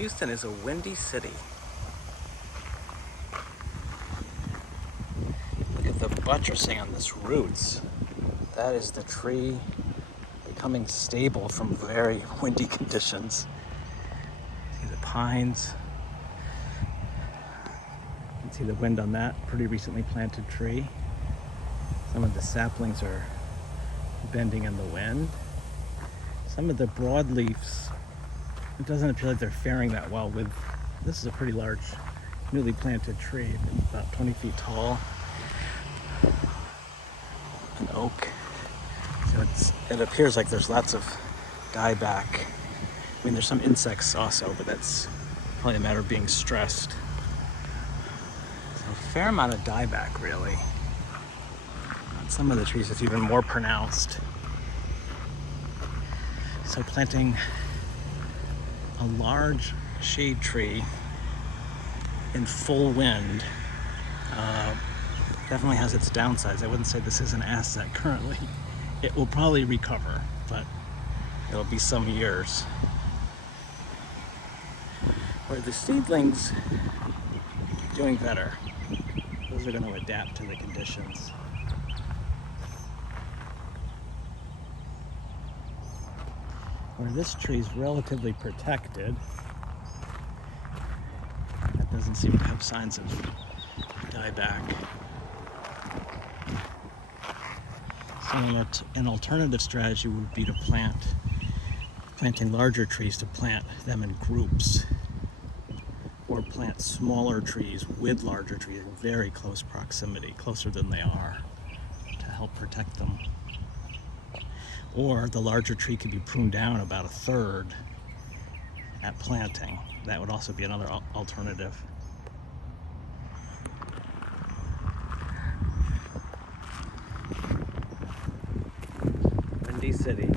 Houston is a windy city. Look at the buttressing on this roots. That is the tree becoming stable from very windy conditions. See the pines. You can see the wind on that pretty recently planted tree. Some of the saplings are bending in the wind. Some of the broadleafs, it doesn't appear like they're faring that well with, this is a pretty large newly planted tree, about 20 feet tall. An oak. So it appears like there's lots of dieback. I mean, there's some insects also, but that's probably a matter of being stressed. So a fair amount of dieback, really. On some of the trees it's even more pronounced. So planting a large shade tree in full wind definitely has its downsides. I wouldn't say this is an asset currently. It will probably recover, but it'll be some years. Where the seedlings are doing better. Those are going to adapt to the conditions. Where this tree is relatively protected, that doesn't seem to have signs of dieback. So an alternative strategy would be to planting larger trees, to plant them in groups, or plant smaller trees with larger trees in very close proximity, closer than they are, to help protect them. Or the larger tree could be pruned down about 1/3 at planting. That would also be another alternative. Windy City.